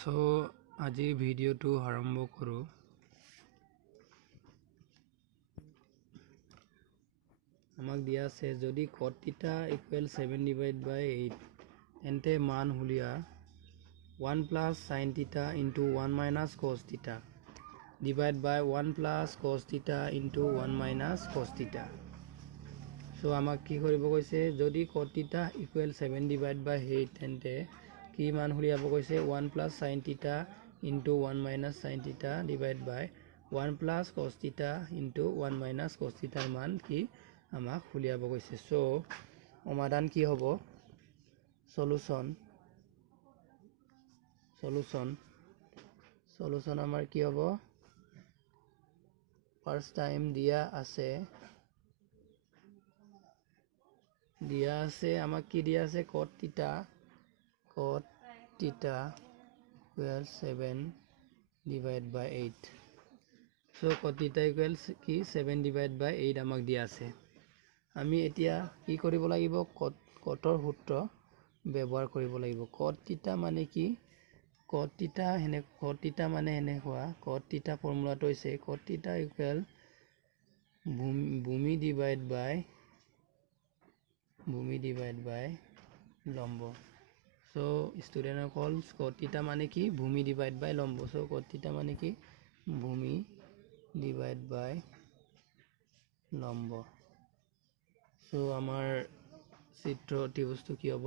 So আজি ভিডিওটো আৰম্ভ কৰোঁ। আমাক দিয়া আছে যদি cot theta equal 7/8 তেন্তে মান উলিয়া 1 plus sin theta into 1 minus cos theta divide by 1 plus cos theta into 1 minus cos theta. So আমাক কি কৰিব কৈছে যদি cot theta equal 7/8 তেন্তে কি মান উলিয়াব কৈছে 1 plus sin theta into 1 minus sin theta divide by 1 plus cos theta into 1 minus cos theta মান কি আমাক উলিয়াব কৈছে। সো সমাধান কি হ'ব সলিউশন আমাৰ কি হ'ব ফার্স্ট টাইম দিয়া আমাক কি দিয়া আছে cot theta equals 7/8. So cot theta equals কি 7/8 আমাক দিয়া আছে। আমি এতিয়া কি কৰিব লাগিব কটৰ সূত্ৰ ব্যৱহাৰ কৰিব লাগিব। cot theta মানে কি cot theta মানে এনেকুৱা cot theta ফৰ্মুলাটো হৈছে cot theta equal ভূমি divide by লম্ব। So student calls cot theta মানে কি ভূমি divide by লম্ব। So cot theta মানে কি ভূমি divide by লম্ব। So আমাৰ চিত্ৰটি বস্তু কি হ'ব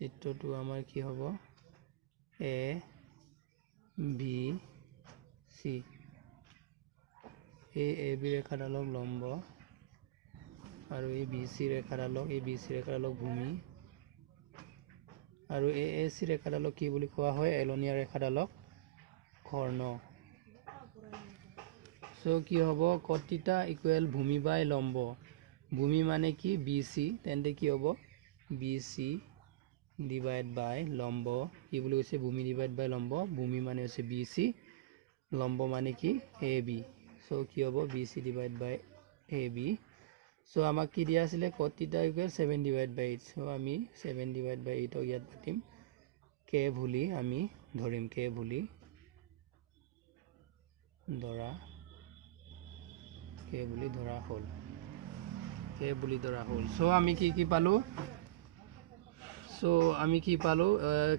চিত্ৰটো আমাৰ কি হ'ব A B C এই AB ৰেখাডালক লম্ব আৰু এই BC ৰেখাডালক ভূমি আৰু এই AC ৰেখাডালক কি বুলি কোৱা হয় এলনীয়া ৰেখাডালক কৰ্ণ। সো কি হ'ব cot theta equal ভূমি বাই লম্ব। ভূমি মানে কি BC তেন্তে কি হ'ব BC divide by লম্ব কি বুলি কৈছে ভূমি divide by লম্ব। ভূমি মানে হৈছে BC লম্ব মানে কি AB। সো কি হ'ব BC divide by AB। So আমাক কি দিয়া আছিলে cot theta equal 7/8। সো আমি 7/8 ইয়াত পাতিম k বুলি আমি ধৰিম k বুলি ধৰা হ'ল। সো আমি কি পালো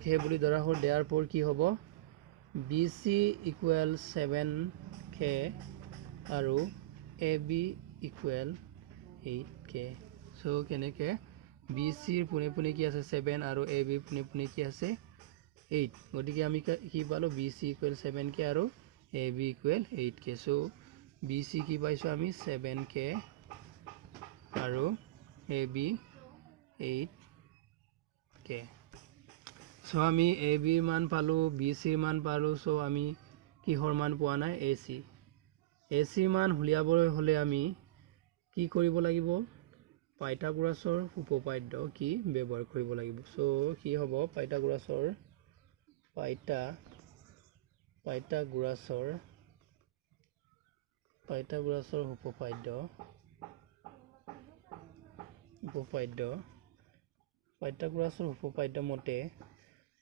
k বুলি ধৰা হ'ল দেয়াৰ পৰ কি হ'ব BC equal 7k আৰু AB equal 8k। সো কেনেকে BC পোনে কি আছে 7 আৰু AB পোনে কি আছে 8। গতিকে আমি কি পালো BC equal 7k আৰু AB equal 8k। So BC কি পাইছো আমি 7k আৰু AB 8k। সো আমি AB মান পালো BC মান পালো। সো আমি কিহৰ মান পোৱা নাই AC মান উলিয়াবলৈ হলে আমি কি কৰিব লাগিব পাইথাগোৰাছৰ উপপাদ্য কি ব্যৱহাৰ কৰিব লাগিব। সো কি হ'ব পাইথাগোৰাছৰ উপপাদ্য মতে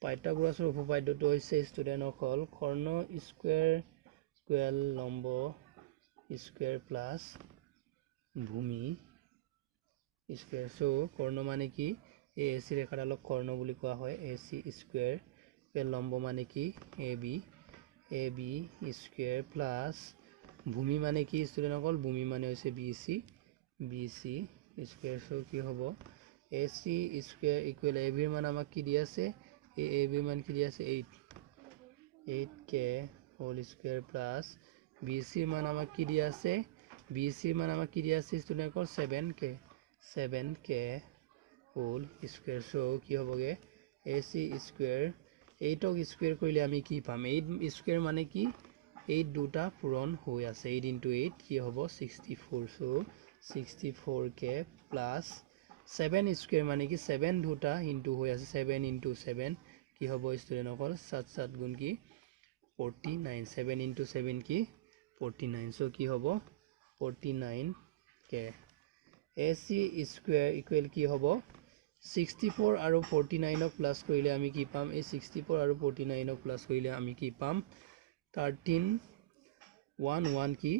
পাইথাগোৰাছৰ উপপাদ্যটো হৈছে ষ্টুডেণ্টসকল কৰ্ণ স্কুৱেৰ লম্ব স্কুৱেৰ প্লাছ ভূমি স্কুৱেৰ। সো কৰ্ণ মানে কি এই AC ৰেখাডালক কৰ্ণ বুলি কোৱা হয়। AC স্কুৱেৰ লম্ব মানে কি AB স্কুৱেৰ প্লাছ ভূমি মানে কি ষ্টুডেণ্টসকল ভূমি মানে হৈছে BC স্কুৱেৰ। সো কি হ'ব AC স্কুৱেৰ ইকুৱেল AB ৰ মান আমাক কি দি আছে এই AB মান কি দি আছে 8k whole square plus BC মান আমাক কি দি আছে ষ্টুডেণ্টসকল 7k হোল স্কুৱেৰ। সো কি হ'বগে AC স্কুৱেৰ 8ক স্কুৱেৰ কৰিলে আমি কি পাম 8 স্কুৱেৰ মানে কি 8 দুটা পূৰণ হৈ আছে 8 into 8 কি হ'ব 64। সো 64k প্লাছ 7 স্কুৱেৰ মানে কি 7 দুটা ইনটু হৈ আছে 7 into 7 কি হ'ব ষ্টুডেণ্টসকল 7 গুণ কি 49 7 into 7 কি 49। সো কি হ'ব 49k AC স্কুৱেৰ ইকুৱেল কি হ'ব 64 আৰু 49 প্লাস কৰিলে আমি কি পাম এই 64 আৰু 49 প্লাস কৰিলে আমি কি পাম 13 11 কি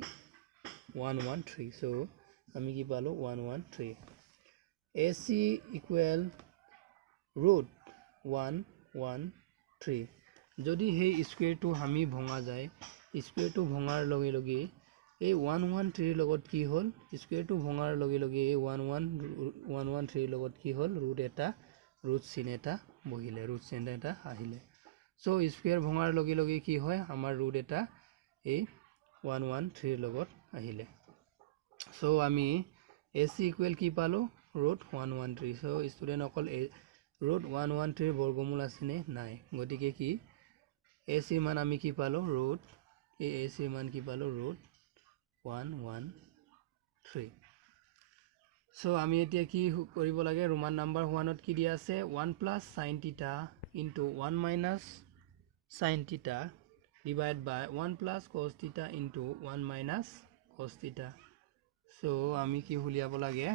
113 so আমি কি পালো 113 AC equal root 113 যদি সেই স্কয়াৰটো আমি ভঙা যায় স্কয়াৰটো ভঙাৰ লগে লগে এই 113 লগত কি হল স্কয়াৰটো ভঙাৰ লগে লগে এই 113 লগত কি হল ৰুট চিন এটা বহিলে ৰুট চিন এটা আহিলে সো স্কয়াৰ ভঙাৰ লগে লগে কি হয় আমাৰ ৰুট এটা এই 113 লগত আহিলে সো আমি AC ইকুৱেল কি পালো ৰুট 113 সো ষ্টুডেন্ট অকল ৰুট 113 বৰ্গমূল আছে নে নাই গতিকে কি AC মান আমি কি পালো ৰুট এই AC মান কি পালো ৰুট 113 সো আমি এতিয়া কি কৰিব লাগে ৰোমান নাম্বাৰ 1ত কি দিয়া আছে 1 plus sin theta into 1 minus sin theta divided by 1 plus cos theta into 1 minus cos theta so আমি কি উলিয়াব লাগে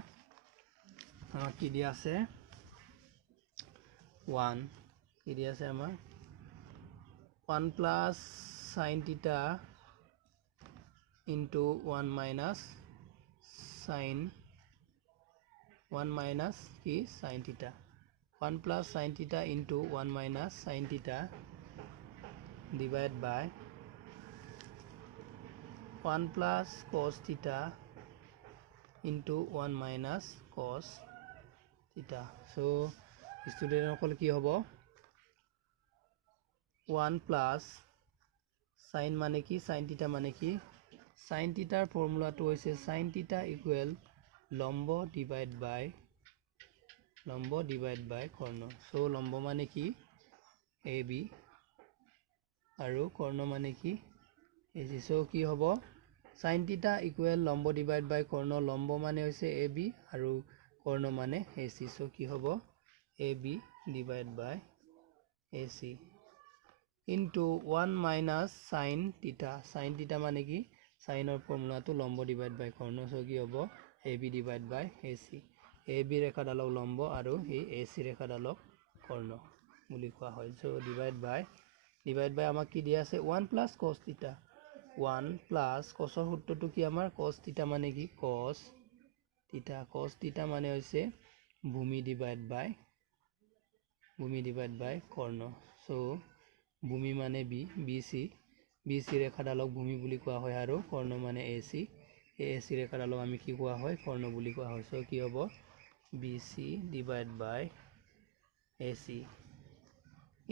আমাক কি দিয়া আছে 1 কি দিয়া আছে আমাৰ 1 plus sin theta into 1 minus sin 1 minus ki sin theta 1 plus sin theta into 1 minus sin theta divided by 1 plus cos theta into 1 minus cos theta so student সকল কি হ'ব 1 plus sin মানে কি sin theta মানে কি sin theta ফৰ্মুলাটো হৈছে sin theta equal লম্ব divide by Karna so লম্ব মানে কি AB আৰু কৰ্ণ মানে কি AC so কি হ'ব sin theta equal লম্ব divide by কৰ্ণ লম্ব মানে হৈছে AB আৰু কৰ্ণ মানে AC so কি হ'ব AB divide by AC into 1 minus sin theta মানে কি sin or ফৰ্মুলাটো লম্ব divide by কৰ্ণ so কি হ'ব AB divide by AC AB ৰেখাডালক লম্ব আৰু এই AC ৰেখাডালক কৰ্ণ বুলি কোৱা হয় so divide by আমাক কি দিয়া আছে 1 plus cos theta 1 plus cos ৰ সূত্ৰটো কি আমাৰ cos theta মানে কি cos theta মানে হৈছে ভূমি divide by কৰ্ণ so ভূমি মানে BC ৰেখাডালক ভূমি বুলি কোৱা হয় আৰু কৰ্ণ মানে AC AC ৰেখাডালক আমি কি কোৱা হয় কৰ্ণ বুলি কোৱা হয় so কি হ'ব BC divide by AC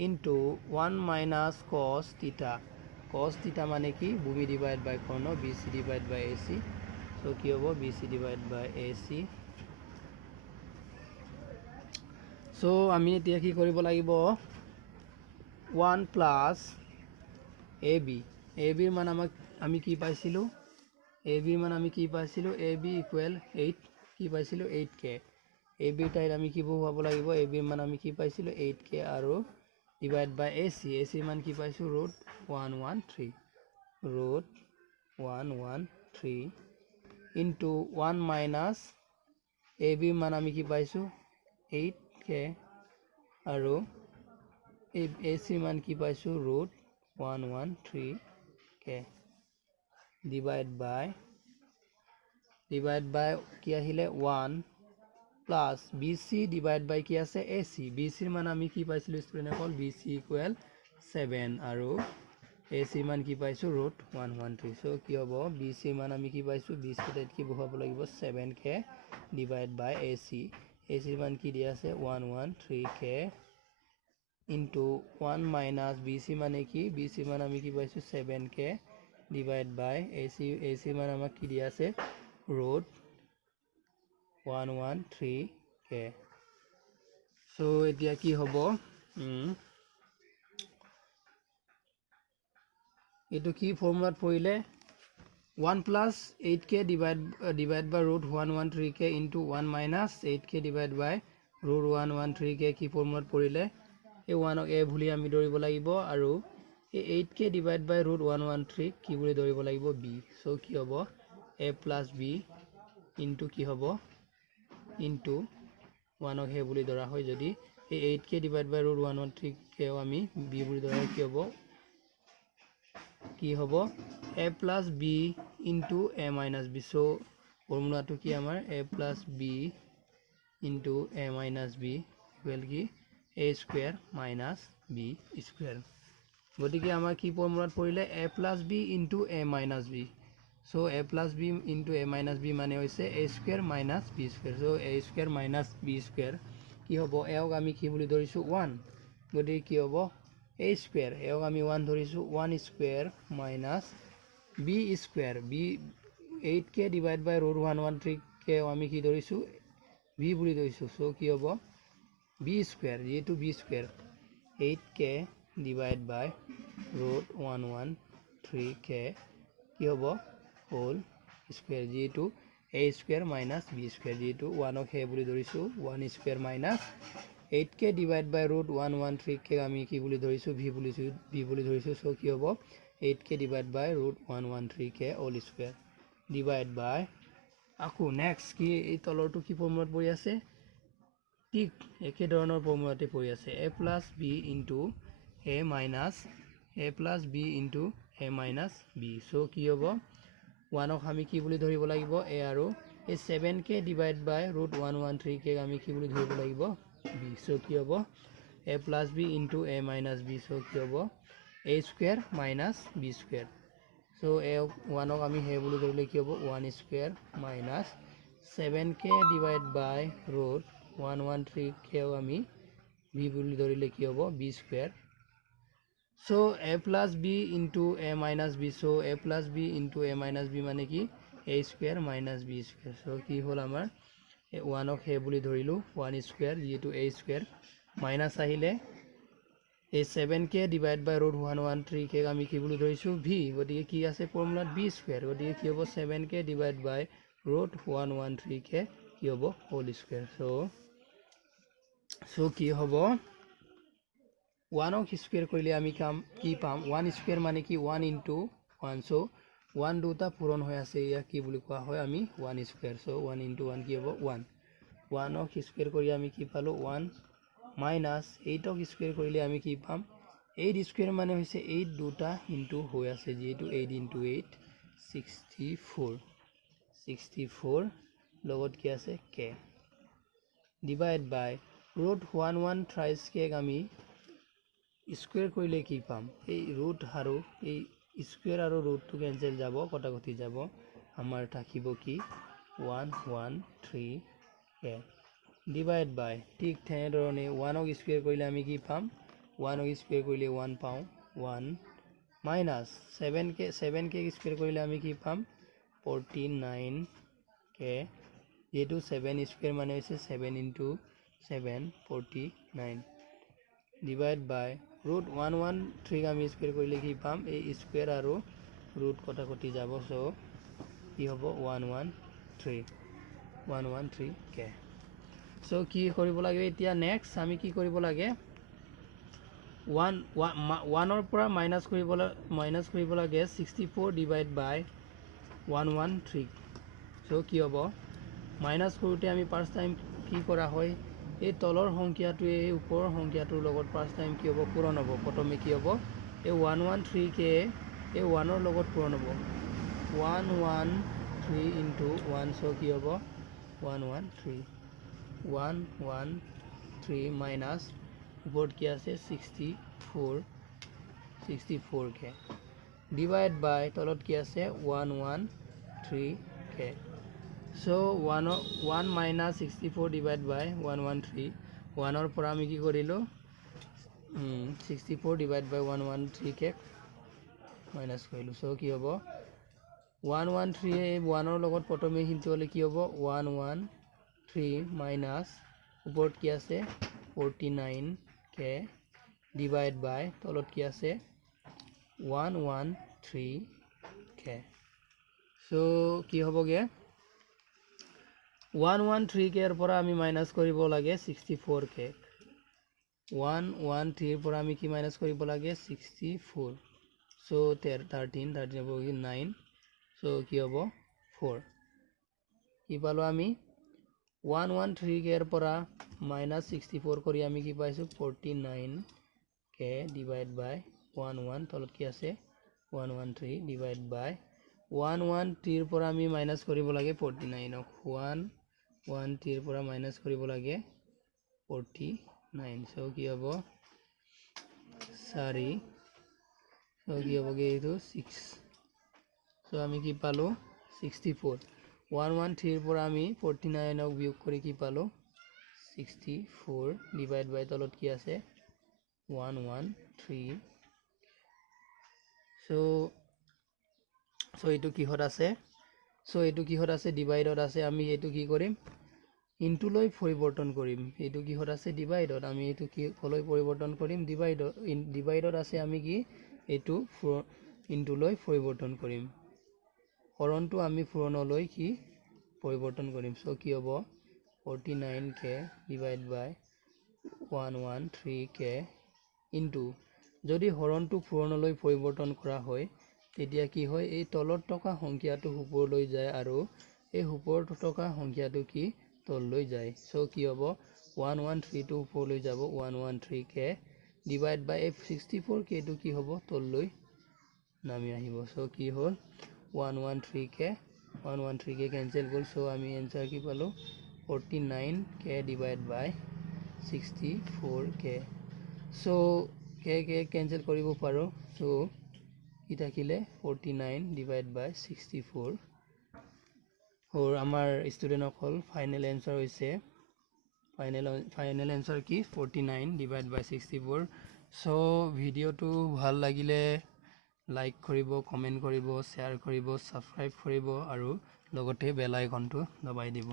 into 1 minus cos theta মানে কি ভূমি divide by Karna BC divide by AC so কি হ'ব BC divide by AC so আমি এতিয়া কি কৰিব লাগিব 1 plus AB ৰ মান আমি কি পাইছিলো AB ৰ মান আমি কি পাইছিলো AB equal 8 কি পাইছিলো 8k AB টাইত আমি কি বহুৱাব লাগিব AB ৰ মান আমি কি পাইছিলো 8k আৰু divide by AC ৰ মান কি পাইছো root 113 into 1 minus AB ৰ মান আমি কি পাইছো 8k আৰু AC মান কি পাইছো root 113k divide by কি আহিলে 1 plus BC divide by কি আছে AC BC ৰ মান আমি কি পাইছিলো ষ্টুডেন্ট অকল BC equal 7 আৰু AC মান কি পাইছো root 113 so কি হ'ব BC মান আমি কি পাইছো BC টাইত কি বহুৱাব লাগিব 7k divide by AC ৰ মান কি দিয়া আছে 113k into 1 minus BC মানে কি BC মান আমি কি পাইছো 7k divide by AC মান আমাক কি দিয়া আছে root 113k so এতিয়া কি হ'ব এটো কি ফৰ্মুলাত পৰিলে 1 plus 8k divide by root 113k into 1 minus 8k divide by root 113k কি ফৰ্মুলাত পৰিলে এই 1 ক a ভুলি আমি ধৰিব লাগিব আৰু এই 8k divide by root 113 কি বুলি ধৰিব লাগিব b so কি হ'ব a plus b into কি হ'ব into 1 ক হে বুলি ধৰা হয় যদি এই 8k ডিভাইড বাই ৰুট 113 কেও আমি b বুলি ধৰা কি হ'ব a plus b into a minus b so ফৰ্মুলাটো কি আমাৰ a plus b into a minus b equal কি a square minus b square গতিকে আমাৰ কি ফৰ্মুলাত পৰিলে a plus b into a minus b so a plus b into a minus b মানে হৈছে a square minus b square so a square minus b square কি হ'ব এওক আমি কি বুলি ধৰিছো 1 গতিকে কি হ'ব a square এওক আমি 1 ধৰিছো 1 square minus b square b 8k divide by root 113 কে আমি কি ধৰিছো b বুলি ধৰিছো so কি হ'ব b square যেটো b square 8k divide by root 113 কে কি হ'ব whole square যেটো a square minus b square যেটো 1 ক হে বুলি ধৰিছো 1 square minus 8k divide by root 113 কে আমি কি বুলি ধৰিছো b বুলি ধৰিছো so কি হ'ব 8k divide by root 113 K all square divide by আকো next কি এই তলৰটো কি ফৰ্মুলাত পৰি আছে ঠিক একে ধৰণৰ ফৰ্মুলাতে পৰি আছে a plus b into a minus a minus b so কি হ'ব 1 ক আমি কি বুলি ধৰিব লাগিব a আৰু এই 7k divide by root 113 কে আমি কি বুলি ধৰিব লাগিব b so কি হ'ব a plus b into a minus b so কি হ'ব a square minus b square so a 1 ক আমি হে বুলি ধৰিলে কি হ'ব 1 square minus 7k divide by root 113 কে আমি b বুলি ধৰিলে কি হ'ব b square so a plus b into a minus b so a plus b into a minus b মানে কি a square minus b square so কি হল আমাৰ 1 ক হে বুলি ধৰিলো 1 square যেটো a square minus আহিলে এই 7k divide by root 113 কে আমি কি বুলি ধৰিছো v গতিকে কি আছে ফৰ্মুলাত b square গতিকে কি হ'ব 7k divide by root 113 কে কি হ'ব whole square so কি হ'ব 1 ক স্কয়াৰ কৰিলে আমি কি পাম 1 স্কয়াৰ মানে কি 1 into 1 so 1 দুটা পূৰণ হৈ আছে ইয়া কি বুলি কোৱা হয় আমি 1 স্কয়াৰ so 1 into 1 কি হ'ব 1 1 ক স্কয়াৰ কৰি আমি কি পালো 1 minus 8 ক স্কয়াৰ কৰিলে আমি কি পাম 8 স্কয়াৰ মানে হৈছে 8 দুটা into হৈ আছে যেটো 8 into 8 64 লগত কি আছে k divide by root 113 কে আমি স্কয়াৰ কৰিলে কি পাম এই ৰুট আৰু এই স্কয়াৰ আৰু ৰুটটো কেনসেল যাব কটাকটি যাব আমাৰ থাকিব কি 113 কে divide by ঠিক তেনেধৰণে 1 ক স্কয়াৰ কৰিলে আমি কি পাম 1 ক স্কয়াৰ কৰিলে 1 পাও 1 minus 7k স্কয়াৰ কৰিলে আমি কি পাম 49 কে যেটো 7 স্কয়াৰ মানে হৈছে 7 into 7 49 divide by root 113 আমি স্কয়াৰ কৰিলে কি পাম এই স্কয়াৰ আৰু ৰুট কটাকটি যাব সো কি হ'ব 113 কে সো কি কৰিব লাগে এতিয়া নেক্সট আমি কি কৰিব লাগে 1 ৰ পৰা মাইনাস কৰিব লাগে 64 divide by 113 সো কি হ'ব মাইনাস কৰোতে আমি ফাৰ্স্ট টাইম কি কৰা হয় এই তলৰ সংখ্যাটো এই ওপৰৰ সংখ্যাটোৰ লগত ফাৰ্স্ট টাইম কি হ'ব পূৰণ হ'ব প্ৰথমে কি হ'ব এই 113 কে এই 1 ৰ লগত পূৰণ হ'ব 113 into 1 সো কি হ'ব 113 minus উপৰত কি আছে 64 কে divide by তলত কি আছে 113 কে so 1 minus 64 divide by 113 1 ৰ পৰা আমি কি কৰিলো 64 divide by 113 কে মাইনাস কৰিলো so কি হ'ব 113 এই 1 ৰ লগত প্ৰথমে হিন্তি হলে কি হ'ব 113 minus উপৰত কি আছে 49 কে divide by তলত কি আছে 113 কে so কি হ'বগে 113 কে পৰা আমি মাইনাস কৰিব লাগে 64 কে 113 পৰা আমি কি মাইনাস কৰিব লাগে 64 so 13 হ'ব 9 so কি হ'ব 4 কি পালো আমি 113k পৰা -64 কৰি আমি কি পাইছো 49k ডিভাইড বাই 11 তলত কি আছে 113 ডিভাইড বাই 113 পৰা আমি মাইনাস কৰিব লাগে 49 ক 113 পৰা মাইনাস কৰিব লাগে 49 সো কি হ'ব 4 সো কি হ'ব এইটো 6 সো আমি কি পালো 64 113 পৰা আমি 49 ক বিয়োগ কৰি কি পালো 64 ডিভাইড বাই তলত কি আছে 113 সো এইটো কিহত আছে ডিভাইডত আছে আমি এইটো কি কৰিম ইনটু লৈ পৰিৱৰ্তন কৰিম এইটো কিহত আছে ডিভাইডত আমি এইটো কি কলৈ পৰিৱৰ্তন কৰিম ডিভাইডত আছে আমি কি এইটো ইনটু লৈ পৰিৱৰ্তন কৰিম হৰণটো আমি পূৰণলৈ কি পৰিৱৰ্তন কৰিম সো কি হ'ব 49k ডিভাইড বাই 113k ইনটু যদি হৰণটো পূৰণলৈ পৰিৱৰ্তন কৰা হয় তেতিয়া কি হয় এই তলত থকা সংখ্যাটো ওপৰলৈ যায় আৰু এই ওপৰত থকা সংখ্যাটো কি তললৈ যায় সো কি হ'ব 113 টো ওপৰলৈ যাব 113k ডিভাইড বাই 64k টো কি হ'ব তললৈ নামি আহিব সো কি হ'ল 113k cancel গ'ল সো আমি आंसर কি পালো 49k ডিভাইড বাই 64k সো k cancel কৰিব পাৰো সো কি থাকিলে 49 ডিভাইড বাই 64 और আমাৰ ষ্টুডেন্ট অকল ফাইনেল आंसर হৈছে ফাইনেল आंसर কি 49 ডিভাইড বাই 64 সো ভিডিওটো ভাল লাগিলে লাইক কৰিব কমেন্ট কৰিব শেয়াৰ কৰিব সাবস্ক্ৰাইব কৰিব আৰু লগতে বেল আইকনটো দবাই দিব